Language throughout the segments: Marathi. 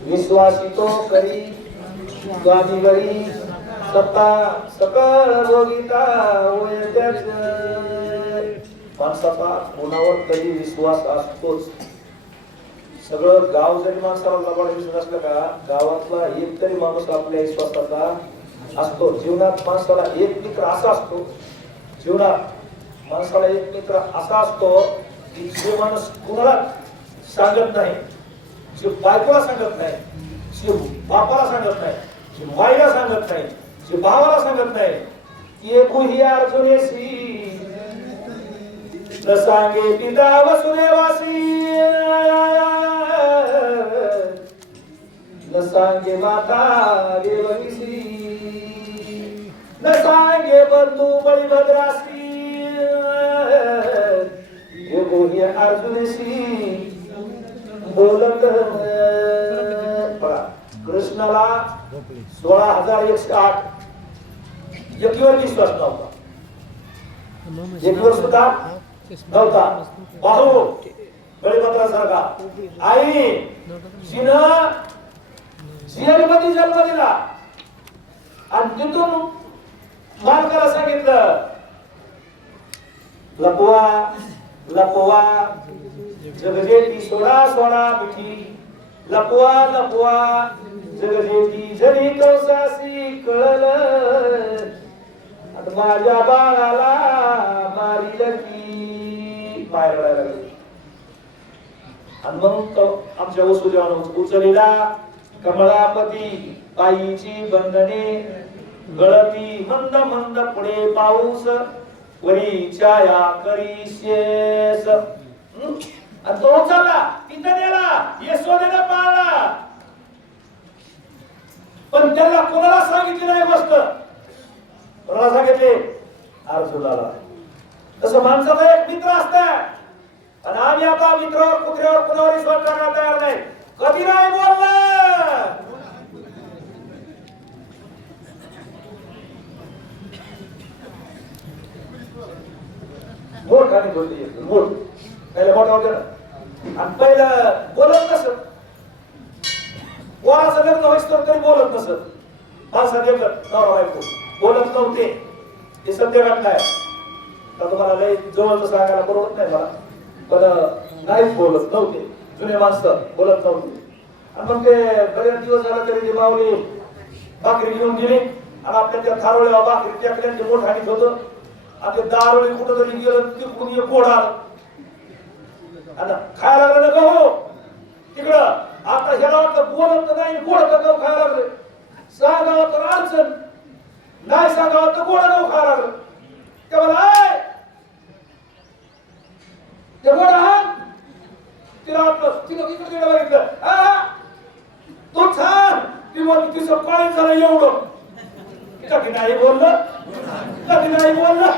विश्वासितो करी स्वामीवरी सत्ता सकळ भोगिता वैद्याच माणसाचा कोणावर कधी विश्वास असतोच. सगळं गाव जरी माणसाला लबाड विश्वास असला का गावातला एक तरी माणूस आपल्या विश्वासाचा असतो. जीवनात माणसाला एक मित्र असा असतो, जीवनात माणसाला एक मित्र असा असतो की जो माणूस कुणाला सांगत नाही, जो बायकोला सांगत नाही, जो बापाला सांगत नाही, जो माईला सांगत नाही, जो भावाला सांगत नाही. एकूही अर्जुनेशी न सांगे पिता वसुदेवासी, न सांगे माता देवकीसी, न सांगे बंधू बळीभद्रासी. एकूही अर्जुनेशी बोलत. कृष्णाला 16,108 एकीवर विश्वास नव्हता, एकीवर सुद्धा नव्हता. भाऊ बळीभद्रासारखा आई जियामध्ये जन्म दिला आणि तिथून मालकाला सांगितलं लपवा लपवा जगजेती सोडा सोडा मिठी, लपवा लपवा जगजेती जरी कौसासी कळलं माझ्या बाळाला मारिल की बाहेर रडायला लागली. आणि मग आमच्या वसुदेवानं उचललेला कमळापती पायीची बंधने गळती मंद मंद पुढे पाऊस वरी छाया करी शेष. आणि तो उचलला तिथं नेला यशोदेनं पाळला. पण त्याला कोणाला सांगितली नाही गोष्ट, कोणाला सांगितले अर्जुनाला. तसं माणसाचा एक मित्र असतात आणि आम्ही आता मित्रावर कुत्र्यावर कुणावर विश्वास करण्याला तयार नाही. कधी नाही बोलला मोठ आणि बोलली मोठ पहिला मोठा होता आणि पहिलं बोलत नसत. पोराचं लग्न व्हायचं तरी बोलत नसत. माणसात एकच नवरा बायको बोलत नव्हते. ते सत्य घटना आहे. तर तुम्हाला लय जवळचं सांगायला बरोबर नाही मला, पण नाहीच बोलत नव्हते. जुने माणसं बोलत नव्हते. आणि मग ते बरेच दिवस झाला तरी ती माऊली भाकरी घेऊन गेली आणि आपल्या त्या थारोळ्या भाकरी टाकल्या. ते मोठ हानीत होतं आणि ते दारोळी कुठं तरी गेलं तिकडून एक गोड आलं आता खायला लागलं ना गहू तिकडं. आता ह्याला वाटतं बोलत नाही गोड गहू खायला लागले. सांगावं तर अडचण नाही, सांगावं तर गोड गहू खायला लागलं. ते मला ते गोड आहात तिला वाटलं तिला इकडे तिकडे बघितलं तो छान ती बोल तिचं पाणी झालं एवढं. कधी नाही बोललं, कधी नाही बोललं.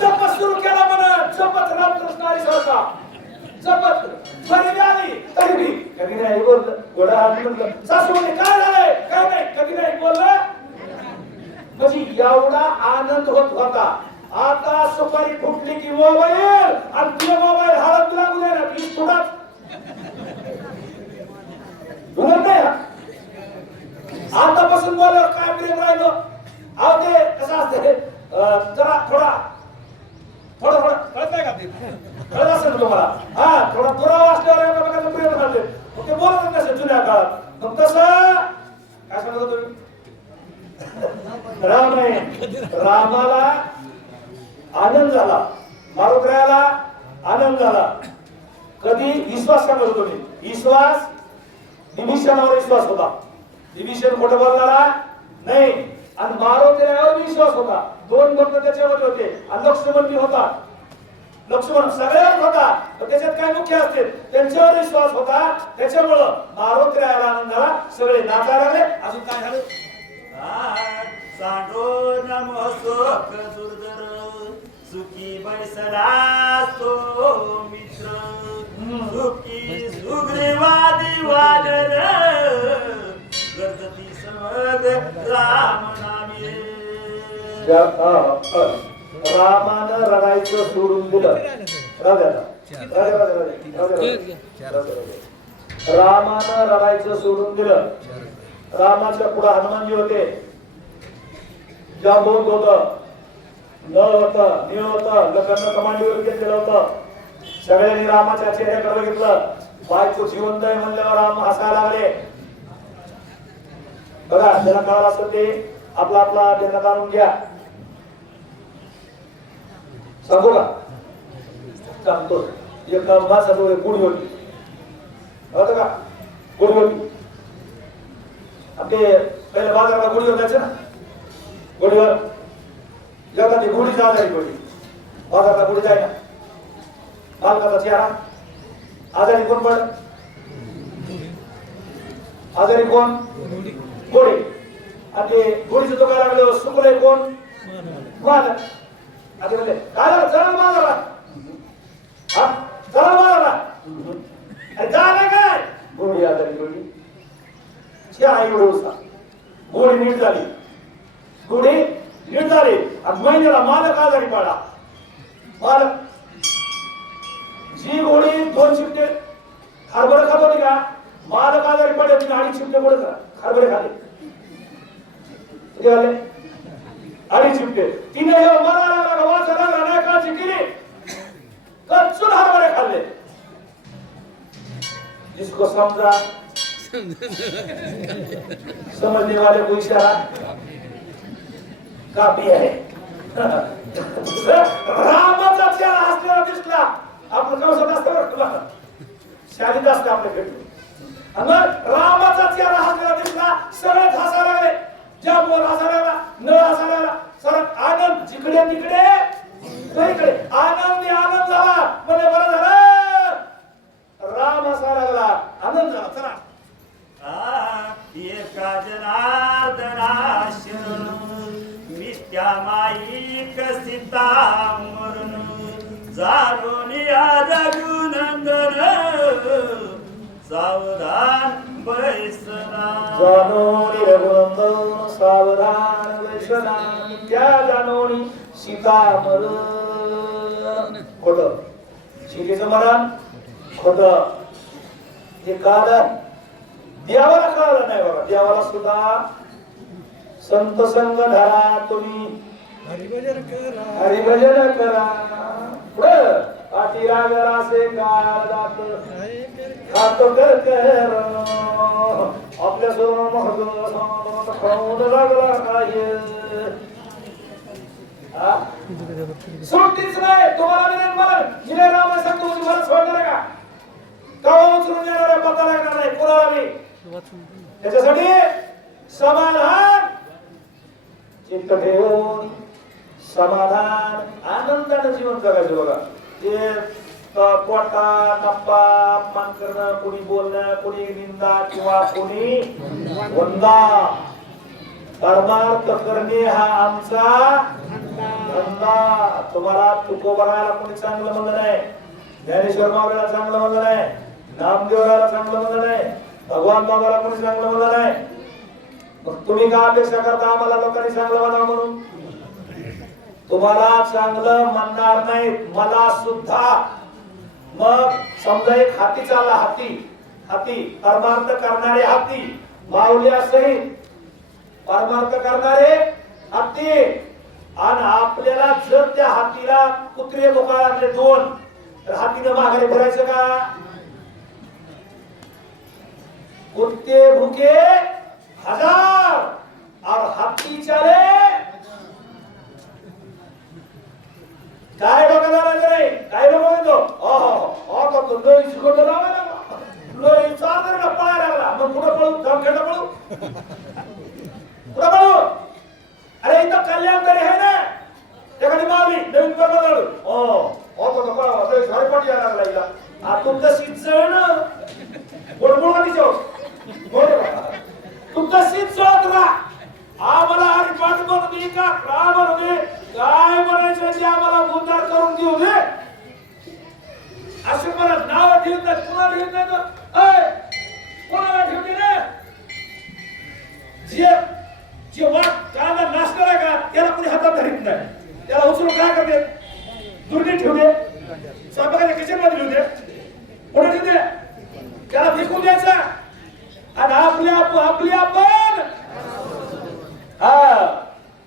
जपत सुरू केला म्हणा जपत रामकृष्ण हरी सारखा जपत बरी आली तरी बी कधी नाही बोललं. गोडा हात म्हणलं सासूने काय झालंय काय नाही कधी नाही बोललं. म्हणजे एवढा आनंद होत होता. आता सुपारी फुटली की मोबाईल आणि तुझा मोबाईल हालत लागू दे ना ती थोडाच नाही. आतापासून बोलल्यावर काय प्रेम राहिलो. अहो ते कसं असते जरा थोडा थोडं थोडं कळत नाही का ते कळत असेल ना तुम्हाला. हा थोडा दुरावा असल्यावर बघा प्रेम राहते. मग ते बोलत नसेल जुन्या काळात. मग तसं काय सांगत होतो राम आहे. रामाला आनंद झाला, मारुद्र्याला आनंद झाला. कधी विश्वास सांगत होतो मी. विश्वास विभीषणावर विश्वास होता. विभीषण खोटं बोलणारा नाही आणि मारुद्र्यावर विश्वास होता. दोन भक्त त्याच्यामध्ये होते आणि लक्ष्मण बी होता. लक्ष्मण सगळ्यावर होता पण त्याच्यात काय मुख्य असते त्यांच्यावर विश्वास होता. त्याच्यामुळं मारुद्र्याला आनंद झाला. सगळे नाचायला लागले. अजून काय झालं सांडो नमो सोक दुर्धर सुखी बैसला तो मित्र सुखी सुग्रीवादी वानर गरजती समग राम नामे. रामानं रडायचं सोडून दिलं. राजा रामानं रडायचं सोडून दिलं. रामाच्या पुढे हनुमानजी होते. जांबूत होत, नळ होत, निळ होत, लखननं कमांडीवर घेतलेलं होतं. सगळ्यांनी रामाच्या चेहऱ्याकडे बघितलं. बायको जिवंत आहे म्हणल्यावर राम हसायला लागले. बघा ज्याला कळालं असं ते आपला आपला त्यांना जाणून घ्या. सांगू का? सांगतो. एक माणसाजवळ गुढी होती. होतं का? गुढी होती. आपले पहिले बाजाराला गुढीवर जायचं ना, गुढीवर जेव्हा ती गुढी आजारी पडली. बाजाराला गुढी जाय ना, मालकाचा चेहरा आजारी कोण पड? आजारी कोण? घोडे. आणि ते घोडीचं तो काय लागलं सुकलंय कोण? मालक. आधी म्हणले काय झालं? चला बाजारला. हा चला बाजारला. अरे झालं काय? घोडी आजारी घोडी. आई उडवसा घोडी नीट झाली. घोडी नीट झाली. आणि महिन्याला मालक आजारी पडला. मालक जी घोडी 2 शिफ्टे हरभरे खात होती का, मालक आजारी पडले तिने 2.5 शिफ्टे घोडे हरभरे खाले. किती झाले? 2.5 शिफ्टे. तिने मला लागला वाचायला लागला नाही काळजी केली, कच्चून हरभरे खाल्ले. जिसको समझा समझने वाले को इशारा काफी आहे. रामाचा चेहरा हसलेला दिसला. आपलं कौशल असतं बरं तुला, शालीत असतं आपल्याकडे. रामाचा चेहरा हसलेला दिसला. सगळे हसायला लागले. जांबूवर हसायला लागला, नळ हसायला लागला. सरळ आनंद जिकडे तिकडे इकडे आनंदी आनंद झाला. म्हणजे बरं झालं राम हसायला लागला, आनंद झाला. चला एका जनार्दना शरण मित्या माईक सीता मरण जाणून रघुनंदन सावधान बैसना. जानोनी रघुनंदन सावधान बैसना. त्या जानोनी सीता मरण. खोट सीतेचं मरण खोट. हे कारण देवाला कळलं नाही बघा. देवाला सुद्धा संत संग धरा तुम्ही हरिभजन करा. पुढं पाठी रागला से काळ जात खातो कर कर आपल्या समोर खाऊन लागला काय. सुट्टीच नाही तुम्हाला. मला जिने राम सांगतो तुम्हाला सोडणार का? गावा उचलून येणाऱ्या पता लागणार नाही कुणाला मी. त्याच्यासाठी समाधान चित्त ठेवून समाधान आनंदाने जीवन जगायचं बघा. ते पोटा नप्पा अपमान करणं, कोणी बोलणं, कोणी निंदा किंवा कोणी वंदा परमार्थ करणे हा आमचा धंदा. तुम्हाला तुकोबराला कोणी चांगलं म्हणलं नाही, ज्ञानेश्वर माऊलीला चांगलं म्हणलं नाही, नामदेवराला चांगलं म्हणलं नाही, भगवान बाबाला कोणी चांगलं म्हणलं नाही. मग तुम्ही का अपेक्षा करता आम्हाला लोकांनी चांगलं म्हणावं म्हणून? तुम्हाला चांगलं म्हणणार नाही, मला सुद्धा. मग समजा एक हाती चालला, हाती परमार्थ करणारे हाती, माऊल्या सहित परमार्थ करणारे हाती. आणि आपल्याला जर त्या हातीला कुत्रे बोका लागले 2 तर हातीने माघारी फिरायचं का? कुत्ते भुके 1000 और हाथी चले काय डोकं लावायचं नाही. काय डोकं म्हणतो तो लोई शिकवतो लावायला लोई चालणार का पळायला लागला. मग कुठं पळू? जामखेडला पळू? कुठं पळू? अरे इथं कल्याणकारी आहे ना एखादी मावली नवीन बरोबर झाडपाटी यायला लागला हिला. तुमचं शिक्षण गोडगोड तिच्या तुमचं शीत सोडत राहा. आम्हाला हरिपाठ म्हणू दे का काय म्हणू दे, काय म्हणायचं ते आम्हाला उद्धार करून देऊ दे. असे मला नाव ठेवत नाही, कुणाला ठेवत नाही तर कोणाला ठेवते ना. जे वाट कांदा नाचणार आहे का त्याला कोणी हातात धरीत नाही. त्याला उचलून काय करते? दुर्नी ठेवते, स्वयंपाकाच्या किचन मध्ये ठेवते. कुठे ठेवते? त्याला फेकून द्यायचा आणि आपली आपण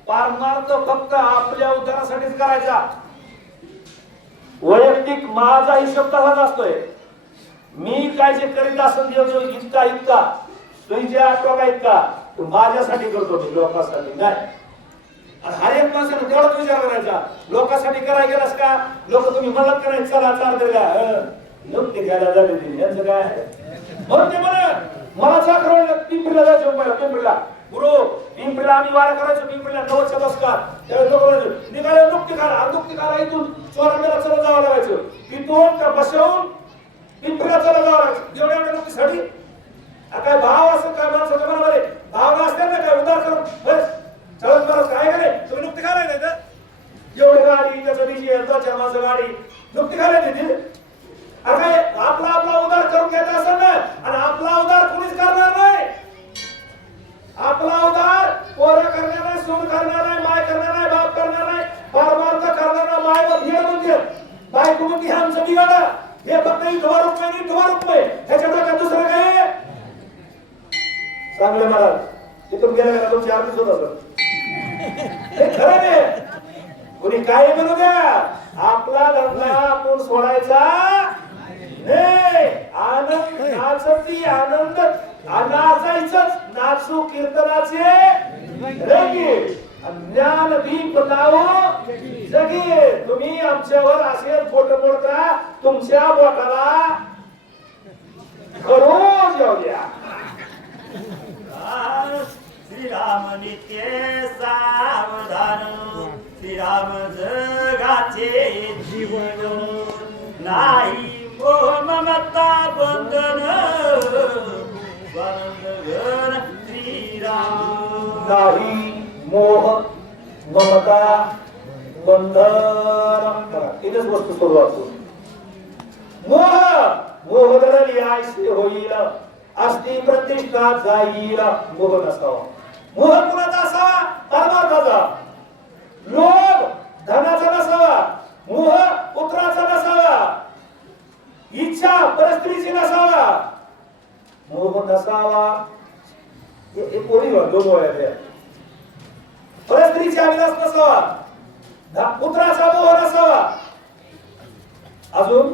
परमार्थ फक्त आपल्या उद्धारासाठीच करायचा. वैयक्तिक माझा हिशोब तसाच असतोय. मी काय जे करीत असेल देव इतका तुझ्या आठवा इतका तू माझ्यासाठी करतो, मी लोकांसाठी नाही. आणि हर एक माणसाने तेवढाच विचार करायचा, लोकांसाठी करायला गेलास का? लोक तुम्ही म्हणत का नाही चला चार दिल्या नुकते घ्यायला झाले यांचं काय म्हणून ते मला चाकरवलं पिंपरीला जायचं. पहिला पिंपरीला गुरु पिंपरीला आम्ही वाया करायचो. पिंपरीला 90च्या दशकात त्यावेळेस निघाले नुकती काढा इथून चोरांना चला जावं लागायचं. तिथून त्या बसवून पिंपरीला चला जावं लागायचं. एवढ्या नुकतीसाठी काय भाव असं काय माणसाच्या मनामध्ये भावना असते ना, काय उदार करून चळत करत काय करे तुम्ही नुकती घालाय नाही तर एवढी गाडी त्याचं डीजे त्याच्या माझं गाडी नुकती घालाय नाही. अरे आपला उदार करून घ्यायचा असेल ना, आणि आपला उदार कोणीच करणार नाही. आपला उदार पोरं करणार नाही, सून करणार नाही, माय करणार नाही, बाप करणार नाही, परमार्थ करणार नाही. माय व भेड म्हणते बायको म्हणते हे आमचं बिघाड, हे फक्त इथवर रुपये ह्याच्या डोक्यात दुसरं काय चांगले महाराज तिथून गेल्या तुमची आरतीच होत असत. हे खरं नाही. कोणी काय म्हणू द्या, आपला धंदा आपण सोडायचा नाही. आनंद नाचती आनंद नाचायचंच, नाचू कीर्तनाचे ज्ञान दीप लावो जगे. तुम्ही आमच्यावर असे बोट मोडता, तुमच्या बोटाला खरोच जाऊ द्या. श्रीराम नित्य सावधान, श्रीराम जगाचे जीवन, नाही मोह ममता बंधन, बंधन श्रीराम. नाही मोह ममता बंधन, इथेच वस्तू सुरुवात. मोह धरली आयसे होईल, असती प्रतिष्ठा जाईल. मोह नसावा. मोह कुणाचा असावा? परमार्थाचा. लोभ धनाचा नसावा, मोह पुत्राचा नसावा, इच्छा परस्त्रीची नसावा. मोह नसावा हे कोणी दोन वळ्या. परस्त्रीची अभिलाष नसावा, पुत्राचा मोह नसावा. अजून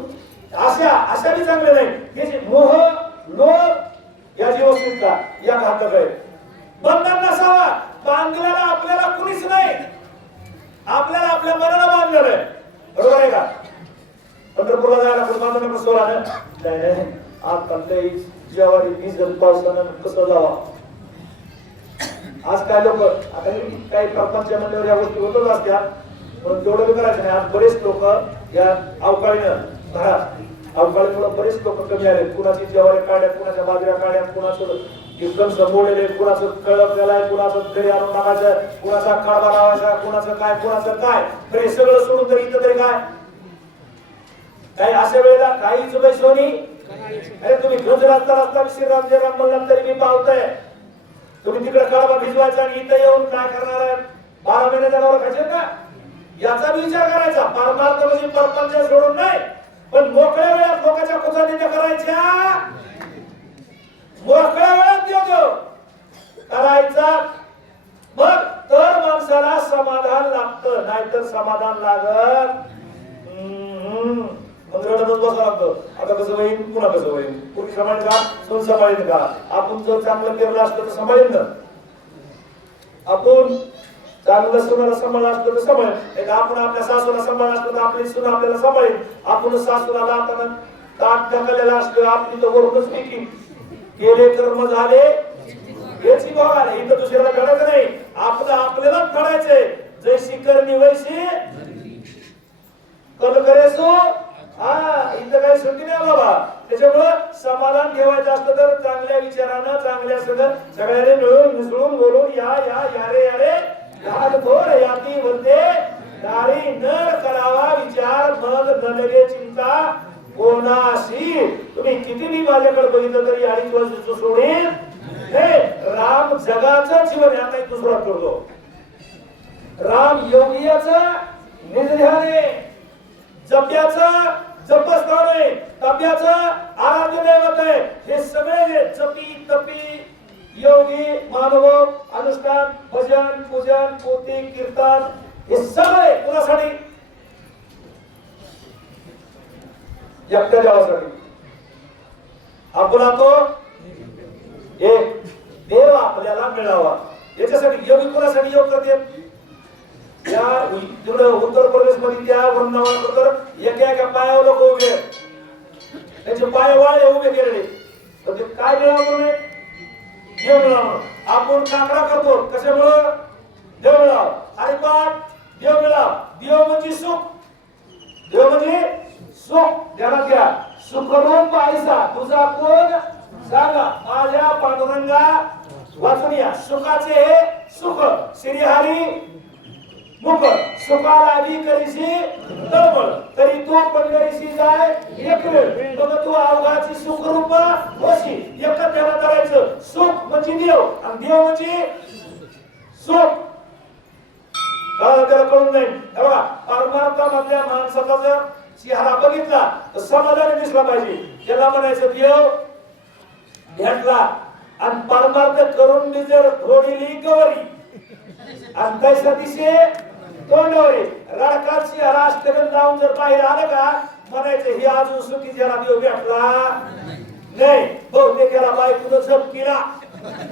अशा बी चांगले नाही. हे जे मोह लोभ या जीवस्थितीचा या घातक आहे. बंधन नसावा, बांधलेला आपल्याला कुणीच नाही, आपल्याला आपल्या मनाला बांधलेलं आहे. बरोबर आहे का? पंढरपूरला जायला कोण बांधून कसं आलं नाही. आज काही ज्वारी वीज पावसानं कसं जावा. आज काय लोक आता काही प्रपंच म्हणल्यावर या गोष्टी होतच असत्या, पण तेवढं बी करायचं नाही. आज बरेच लोक या अवकाळीनं अवकाळीमुळे बरेच लोक कमी आले. कुणाची ज्वारी काढ्या, कुणाच्या बाजऱ्या काढ्या, कुणाचं एकदम समोरलेले, कुणाचं कळप गेलाय, कुणाचं घरी आणून टाकायचं, कुणाचा काळबा लावायचा, कुणाचं काय हे सगळं सोडून तरी इथं तरी काय अशा वेळेला काही जुबाई सोनी. अरे तुम्ही गुजरातला रस्ता श्रीराम जय राम म्हणला तरी मी पावतोय. तुम्ही तिकडे काळबा भिजवायचा आणि इथं येऊन काय करणार आहे? 12 महिने जनावर खायचे ना, याचा विचार करायचा. परमार्थ म्हणजे परपंच सोडून नाही, पण मोकळ्या वेळात लोकांच्या कुचानित्या करायच्या. मोकळ्या वेळात देव करायचा, मग तर माणसाला समाधान लागतं, नाहीतर समाधान लागत रडतच बसावं लागतं. आता कसं होईल, पुन्हा कसं होईल, पूर्वी सांभाळेल का, सून सांभाळेल का? आपण जर चांगलं केलं असतं तर सांभाळेल ना. आपण चांगलं सुनाला सांभाळलं असतं तर सांभाळेल. आपण आपल्या सासूला सांभाळलं असतं तर आपली सून आपल्याला सांभाळेल. आपण सासूला लावताना ताट ढकललेला असतो, आपली तर वरूनच पिकी केले कर्म झाले याची बघा. इथं दुसऱ्याला घडायचं नाही, आपल्यालाच घडायचंय. जैशी करणी वैशी कल करेसो. इथं काही सुट्टी नाही बाबा. त्याच्यामुळं समाधान ठेवायचं असतं तर चांगल्या विचारानं, चांगल्या सगळ्याने मिळून मिसळून बोलून या रे घात थोर याती म्हणते नारी नर करावा विचार, मग न लगे चिंता कोणाशी. तुम्ही कितीही माझ्याकडे बघितलं तरी 2.5 वर्ष सोडील. राम जगाचं जीवन आता एक दुसरा करतो. राम योगियाचं निधड्याने, जप्याचं जपस्थाने, तप्याचं आराध्य दैवत आहे. हे सगळे जे जपी तपी योगी मानव अनुष्ठान भजन पूजन पोथी कीर्तन हे सगळे कुणासाठी? एकट्या देवासाठी. आपला तो एक देव आपल्याला मिळावा याच्यासाठी योगी कुणासाठी योग करते? त्या उत्तर प्रदेश मध्ये त्या वृंदावन एका एका पायावर लोक उभे त्यांचे पाय वाळे उभे केलेले. तर ते काय मिळावं म्हणून? देव मिळावं. आपण काकडा करतो कशामुळं? देव मिळावं. आणि पाठ देव मिळावं. देव म्हणजे सुख. देव म्हणजे सुख. ध्यानात घ्या. सुखरूप आईसा तुझा कोण सांगा. माझ्या पांडुरंगा वाचून या. सुखाचे हे सुख श्रीहरी मुख सुखाला आधी करीशी तळमळ तरी तो पण करीशी जाय एक वेळ मग तू अवघाची सुखरूप होशी. एकच ध्यानात करायचं. सुख म्हणजे देव आणि देव म्हणजे सुख. त्याला कळून नाही. बघा परमार्थामधल्या माणसाचा जर चेहरा बघितला तर समाधान दिसला पाहिजे. त्याला म्हणायचं देव भेटला. आणि परमार्थ करून मी जर थोडीली गवरी आणि तैसा दिसे तोंडावरी रडकाची राष्ट्रगण लावून जर बाहेर आलं का म्हणायचं ही अजून सुखी ज्याला देव भेटला नाही. बहुतेक याला बायकोनं जप केला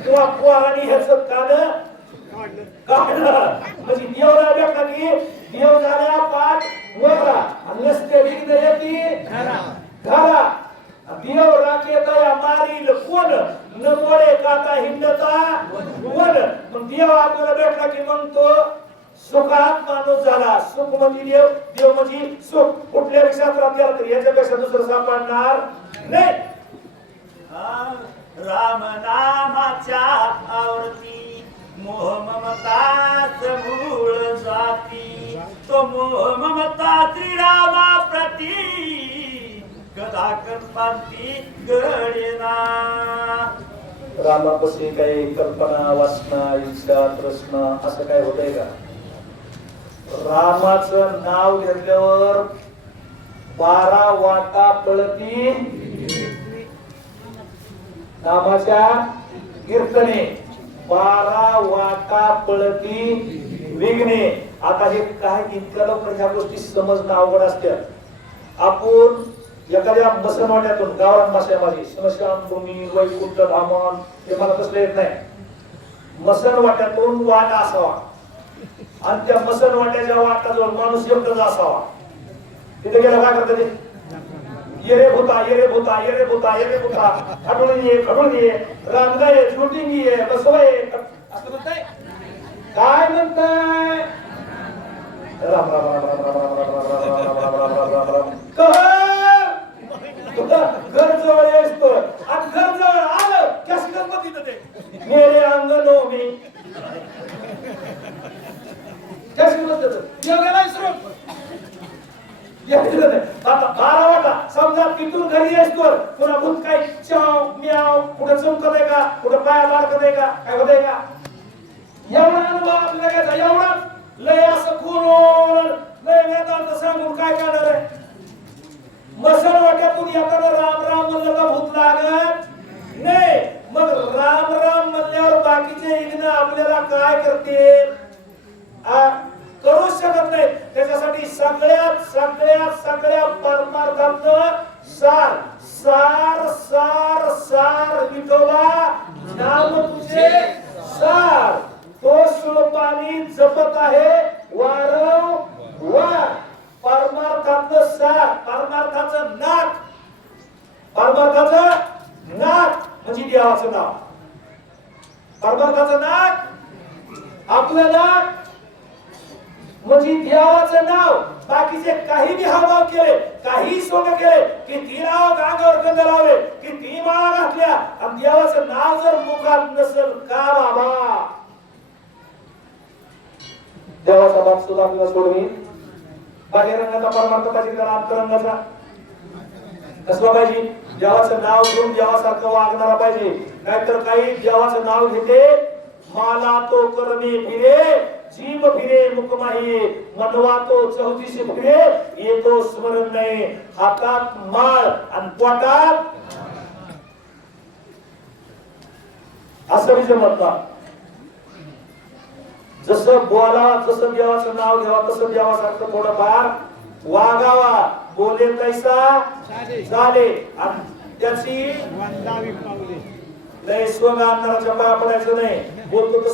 किंवा पोरांनी ह्याचं कान काढलं म्हणजे देव नाही भेटला की देव झाल्या पाठ मोकळा आणि नसते विघ्न येती घरा. देव राखे दया मारील कोण न मोडे काता हिंडता कोण. मग देव आपल्याला भेटला की मग तो सुखात माणूस झाला. सुख म्हणजे देव. देव म्हणजे सुख. कुठल्या शास्त्रात गेला तर याच्यापेक्षा दुसरं सापडणार नाही. राम नामाच्या आवरती मोह ममताच मूळ जाती. तो मोह ममता श्रीरामा प्रती कदा कल्पांती गडेना. रामापाशी काही कल्पना वासना इच्छा तृष्णा असं काय होतंय का? रामाचं नाव घेतल्यावर 12 वाटा पळती नामाच्या कीर्तने 12 वाटा पळती विघ्ने. आता हे काय इतक्या लवकर ह्या गोष्टी समजणं अवघड असत्या. आपण एखाद्या मसनवाट्यातून गावात भाषेमध्ये स्मशानभूमी वैकुंठ धामण हे मला तसलं येत नाही. मसनवाट्यातून वाट असावा आणि त्या मसनवाट्याच्या वाटाजवळ माणूस एकटाच असावा. तिथे गेला काय करतात ते? ये रे भूता ये रे भूता ये रे भूता ये रे भूता खडून ये रांगाय शूटिंग ये बसवाय असं म्हणताय. काय म्हणताय? राम राम राम राम राम राम राम राम राम राम राम राम राम राम. घर जवळ येतो आणि घर जवळ आलं कशी गणपती ते मेरे अंगणो मी कशी म्हणतात योगाला विसरून आता 12 वाटा समजा तिथून घरी येतो पुन्हा भूत काय चाव म्याव कुठं चमकत आहे का कुठं पाया बारकत आहे का काय होत आहे का? एवढा अनुभव आपल्याला काय एवढा लय असं करून लय वेदांत सांगून काय करणार आहे? मसल वाट्यातून येताना राम राम म्हणलं का भूत लागत नाही. मग राम राम म्हणल्यावर बाकीचे विघ्न आपल्याला काय करते? करू शकत नाही. त्याच्यासाठी सगळ्या परमार्थांचं सार सार सार सार विठोबा नाम तुझे सार. तो सुळपाणी जपत आहे वारंवार. परमार्थाचं सार परमार्थाचं नाक म्हणजे देवाचं नाव. परमार्थाचं नाक आपलं नाक म्हणजे देवाचं नाव. बाकीचे काही बी हावभाव केले काही सोनं केले किती नाव गांगावर गंध लावले किती माळा घातल्या आणि देवाचं नाव जर मुखात नसेल का बाबा? देवाचा बाप सुद्धा आपल्याला सोडवी. बाह्यरंगाचा परमार्थ पाहिजे त्याला अंतरंगाचा कसला पाहिजे? देवाचं नाव घेऊन देवासारखं वागणारा पाहिजे. नाहीतर काही देवाचं नाव घेते माला तो करणे फिरे जीभ फिरे मुकमाही मनवा तो 34 फिरे येतो स्मरण नाही. हातात माळ आणि पोटात असं मी म्हणतात. जसं बोला, जसं देवाचं नाव घ्यावा, तसं देवासारखं थोडं फार वागावा. बोले तैसा झाले. आणि त्याची लय सोंग अंधाराच्या पाया पडायचं नाही. बोलतो तसं